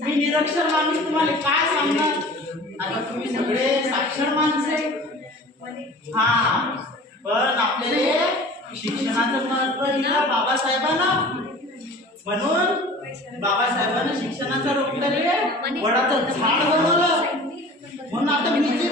मी निरक्षर माणूस तुम्हाला काय सांगणार. आता तुम्ही सगळे साक्षर माणसे. हा, पण आपल्याला शिक्षणाचं महत्त्व दिलं बाबासाहेबांना. म्हणून बाबासाहेबांनी शिक्षणाचं रोखलेले वडाचं झाड बनवलं. म्हणून आता मी जे